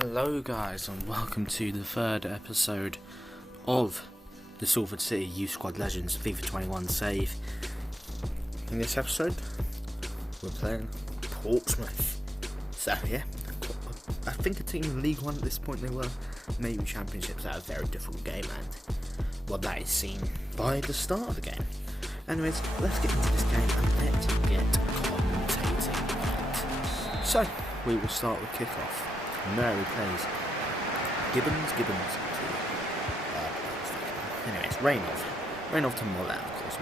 Hello guys and welcome to the third episode of the Salford City Youth Squad Legends FIFA 21 save. In this episode we're playing Portsmouth. So yeah, I think a team in League One at this point they were, maybe Championships. That was a very difficult game and well that is seen by the start of the game. Anyways, let's get into this game and let's get commentating on it. So we will start with kickoff. Mary plays Gibbons. Anyways, Rainov to Moller, of course.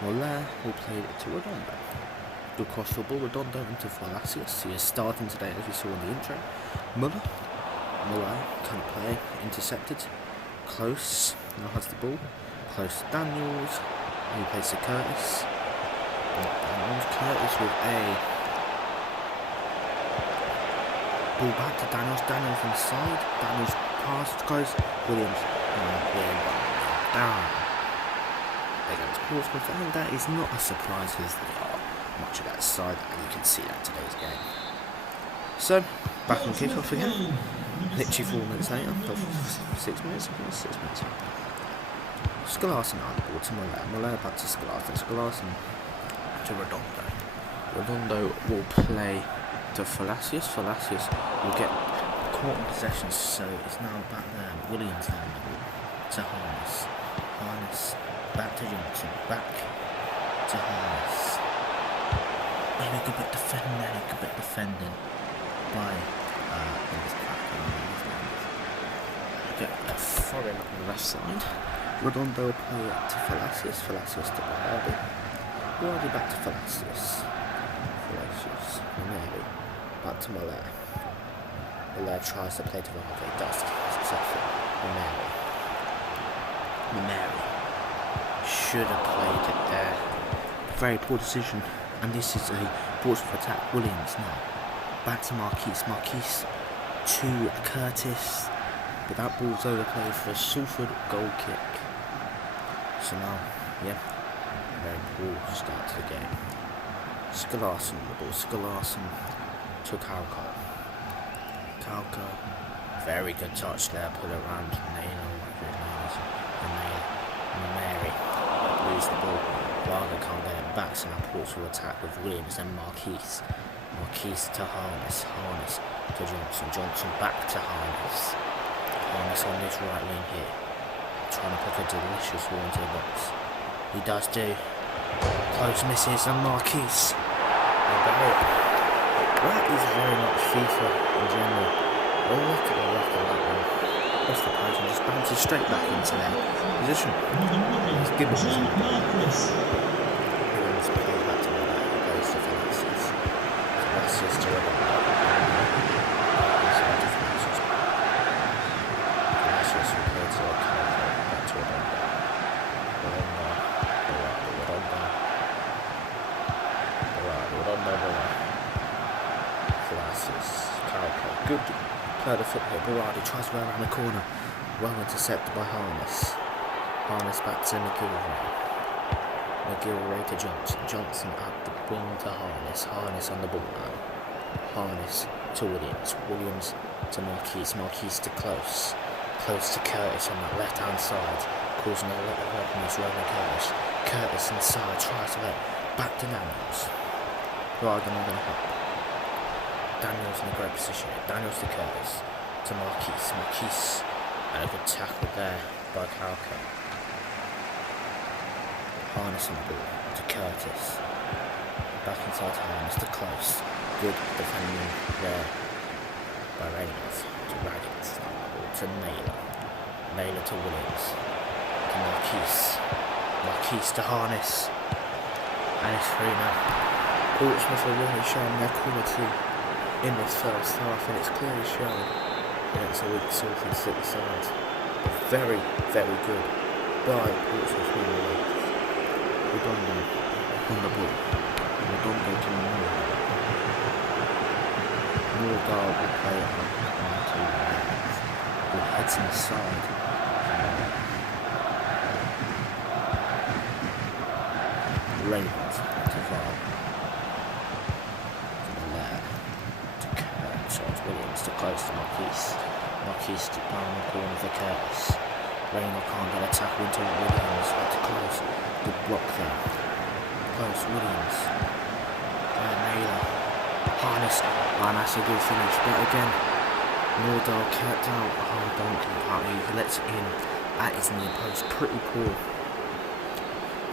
Moller will play it to Redondo. Good cross for ball. Redondo into Valacius. He is starting today, as we saw in the intro. Muller can't play. Intercepted. Close. Now has the ball. Close to Daniels. He plays to Curtis. Curtis with a ball back to Daniels. Daniels inside. Daniels pass goes. Williams. Down. Against Portsmouth. I think that is not a surprise because they are much of that side, and you can see that in today's game. So, back on kick-off again. Literally 4 minutes later. 6 minutes. Skalarsson on the ball to Moller back to Skalarsson. Skalarsson to Redondo. Redondo will play to Valacius. Valacius will get caught in possession, so it's now back there. Williams down the ball to Harness. Harness back to Johnson. Back to Harness. Maybe a good bit defending there. A good bit defending by get a foreign on the left side. Redondo will play it to Valacius. Valacius to Berardi. Berardi back to Valacius. Maybe. Back to Moller. Moller tries to play to Vardy, does successful. Mary should have played it there. Very poor decision. And this is a Portsmouth attack. Williams now. Back to Marquise. Marquise to Curtis. But that ball's overplayed for a Salford goal kick. So now, yeah, very poor start to the game. Skalarsson on the ball. Skalarsson to Carabao. Very good touch there. Put it around Naylor, whatever his name is. And Mary lose the ball. Varga can't get it back, so now Portsmouth attack with Williams and Marquise. Marquise to Harness. Harness to Johnson. Johnson back to Harness. Harness on this right wing here. Trying to put a delicious ball into the box. He does do. Close misses and Marquise. That is very much FIFA in general. Oh, look at that one. Off the post and just bounces straight back into their position. It's Gibbons. Gibbons plays back to Moller. He goes to Valacius. Valacius to Redondo. Valacius will play to Carabao. Back to Redondo. Redondo. Valacius. Carabao. Good. Play the foot here. Berardi tries to go around the corner. Well intercepted by Harness. Harness back to McGillray to Johnson. Johnson at the wing to Harness. Harness on the ball now. Harness to Williams. Williams to Marquise. Marquise to Close. Close to Curtis on that left hand side. Causing a lot of problems rolling Curtis. Curtis inside. Tries to get back to Daniels. Berardi not going to help. Daniels in a great position. Daniels to Curtis. To Marquise. Marquise. And a good tackle there by Carabao. Harness on the ball to Curtis. Back inside to Harness to Close. Good defending there by Rainov. To Raggett. To Naylor. Naylor to Williams. To Marquise. Marquise to Harness. And it's 3 now. Portsmouth are really showing their quality in this first half, and it's clearly shown against a weak Salford City side. Very, very good by Portsmouth on the left. Redondo on the ball. Redondo to Moore. Moorgard will play it onto the heads inside. Rainov to Val. Williams to close to Marquise. Marquise down the corner for Curtis. Reynolds can't get a tackle into Williams. Back to Close. Good block there. Close, Williams. Naylor. Harness. And that's a good finish. But again, Nordal kept out. Oh, Donkey apparently he lets it in at his near post. Pretty poor.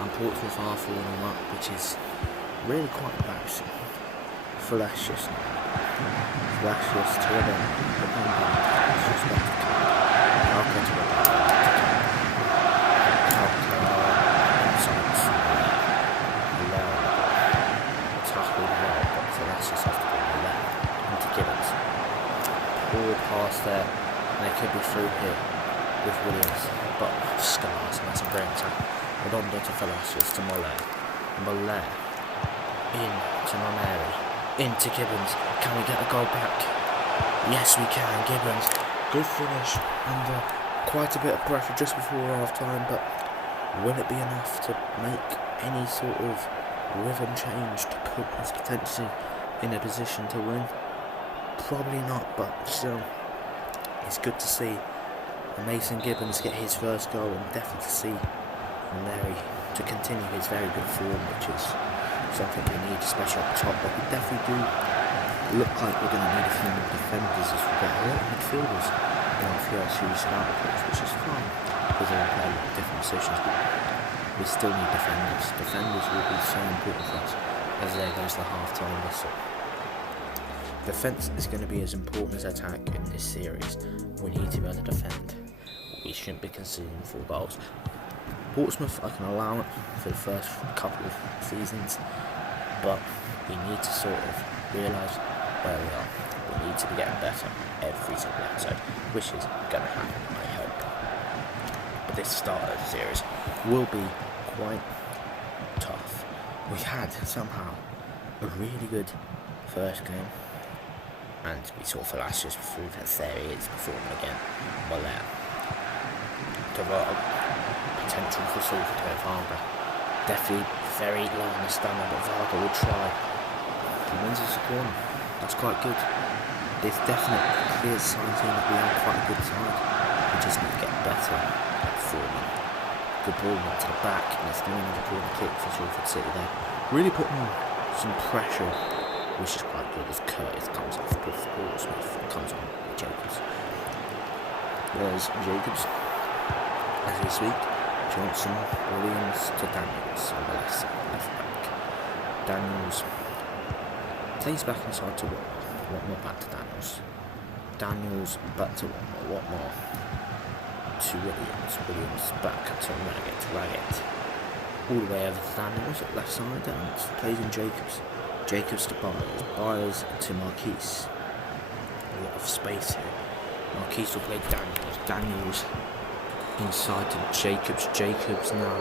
And Portsmouth are falling up, which is really quite embarrassing. Flashes to them. Pass there, and they could be through here with Williams, but Scars, and that's a great attack. Redondo to Falacios to Moller, Moller in to Mameri, into Gibbons. Can we get a goal back? Yes, we can. Gibbons, good finish under quite a bit of pressure just before half time, but will it be enough to make any sort of rhythm change to put us potentially in a position to win? Probably not, but still, it's good to see Mason Gibbons get his first goal, and definitely to see Larry to continue his very good form, which is something we need, especially up top. But we definitely do look like we're going to need a few more defenders as we get a lot of midfielders in our first few start reports, which is fine because they play different positions, but we still need defenders. Defenders will be so important for us as there goes the half-time whistle. Defence is going to be as important as attack in this series. We need to be able to defend. We shouldn't be conceding 4 goals. Portsmouth, I can allow it for the first couple of seasons, but we need to sort of realise where we are. We need to be getting better every single episode, which is going to happen, I hope. But this start of the series will be quite tough. We had somehow a really good first game, and we saw Falacios through that. There he is performing again. Moller. Potential for Salford here, Varga. Definitely very low on the stamina, but Varga will try. He wins his corner. That's quite good. There's definitely clear signs here that we are quite a good side. We just need to get better at performing. Good ball went to the back, and it's going to corner kick for Salford City there. Really putting some pressure, which is quite good as Curtis comes off with Portsmouth, comes on with Jacobs. There's Jacobs as we speak. Johnson, Williams to Daniels on the left back. Daniels plays back inside to Watmore, back to Daniels. Daniels back to Watmore to Williams back to Raggett. All the way over to Daniels at left side, and plays in Jacobs to Byers to Marquise. A lot of space here. Marquise will play Daniels inside to Jacobs now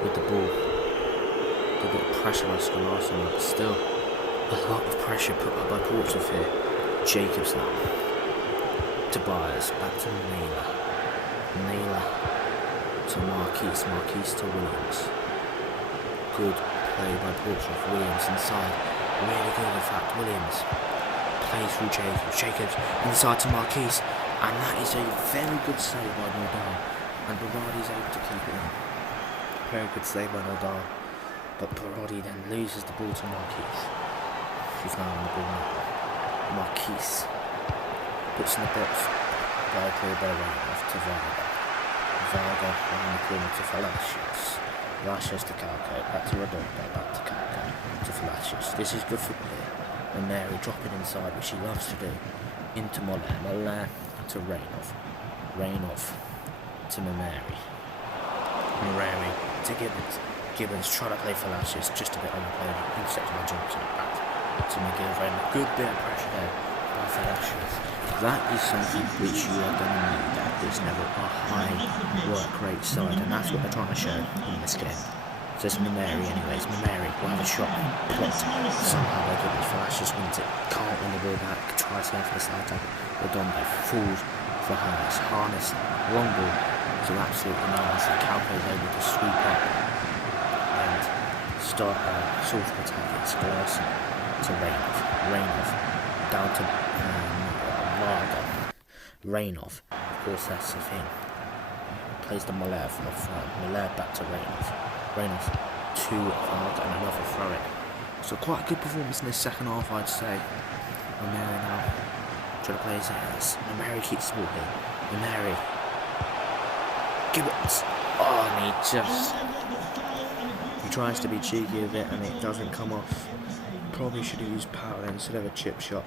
with the ball. A bit of pressure by Scolari, but still a lot of pressure put up by Portsmouth here. Jacobs now to Byers, back to Naylor to Marquise to Williams. Good play by Portsmouth. Williams inside, really good in fact. Williams plays through Jacobs inside to Marquise, and that is a very good save by Nordal, and Baradi's able to keep it in. Very good save by Nordal, but Baradi then loses the ball to Marquise. She's now on the ball now. Marquise puts in the box, well cleared by Randolph to Varga around the corner to Falacios to Calco, back to Redondo, back to Calco to Falacios. This is good football here. And Mary dropping inside, which she loves to do, into Moller to Reynolds to Mameri to Gibbons trying to play Falacios, just a bit overplayed, intercepted by Johnson, back to McGill. Good bit of pressure there by Falacios. That is something which you are going to need at this level, a high work rate side, and that's what they're trying to show in this game. So it's Mameri anyways. Mameri will have a shot blocked somehow by Gibbons. Falacios wins it, can't win the ball back, tries going for the side tackle. Redondo falls for Harness, wrong ball to absolutely no one. So Calco is able to sweep up and start Salford attacking. Scolari to Reynolds down to Rainov. Of course, that's the thing. Plays the Muller from the front. Muller back to Rainov. Rainov to Varga and another throw in. So quite a good performance in the second half, I'd say. Romero now trying to play his hands. Romero keeps walking. Romero. Gibbons. Oh, and he tries to be cheeky with it and it doesn't come off. Probably should have used power instead of a chip shot.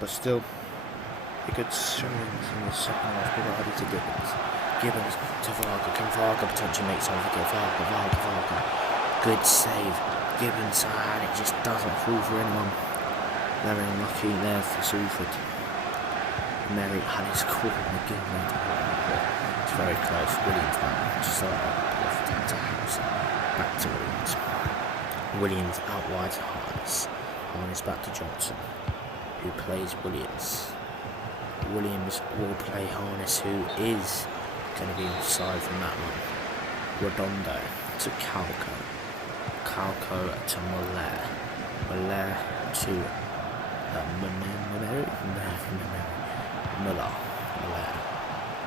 But still, a good showings in the second half. Good idea to Gibbons. Gibbons to Varga. Can Varga potentially make something good? Varga. Good save. Gibbons, and it just doesn't fall for anyone. Very unlucky there for Salford. Mary had his call McGinley. It's very close. Williams now. Just left to House. Back to Williams. Williams out wide to Harness. Harness back to Johnson, who plays Williams. Williams will play Harness, who is going to be offside from that one. Redondo to Calco. Calco to Muller. Muller to Muller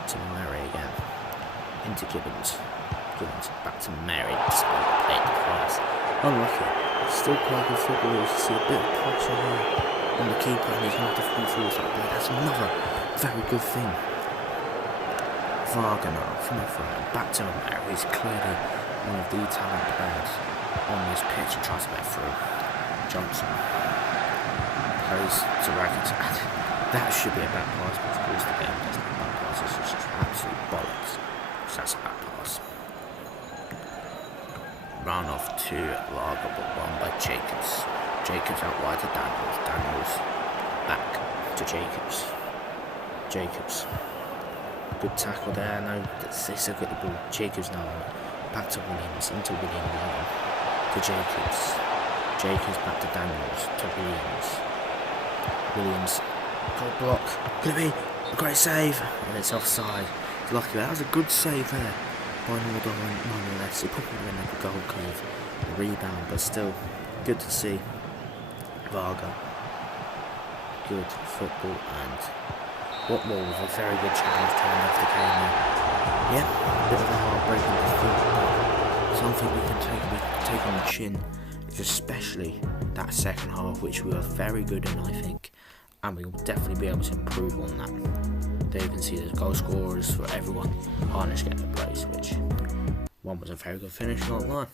to Mary again. Into Gibbons. Gibbons back to Mary. Played the pass. Unlucky. Still quite good football. You see a bit of pressure here on the keeper, and he's going to have to fall forward that way. That's another very good thing. Varga now from the front. Back to Mary. He's clearly one of the talent players on this pitch and tries to get through. Johnson plays to Raggett. That should be a back pass, but of course the game doesn't have back passes. It's just absolute bollocks. So that's a back pass. Run off to Varga, but won by Jacobs. Jacobs out wide to Daniels. Daniels back to Jacobs. Jacobs. Good tackle there. No, they still get the ball. Jacobs now back to Williams. Into Williams again. To Jacobs. Jacobs back to Daniels. To Williams. Williams. Got a block. Could it be a great save? And it's offside. Lucky. That was a good save there by nonetheless. It probably would have been a goal curve. A rebound, but still good to see. Varga. Good football, and what more with a very good challenge turned off the game there. Yeah, a bit of a heartbreaking defeat, but something we can take on the chin, especially that second half, which we were very good in, I think, and we will definitely be able to improve on that. There you can see there's goal scorers for everyone. Harnish get the place, which one was a very good finish, not lie.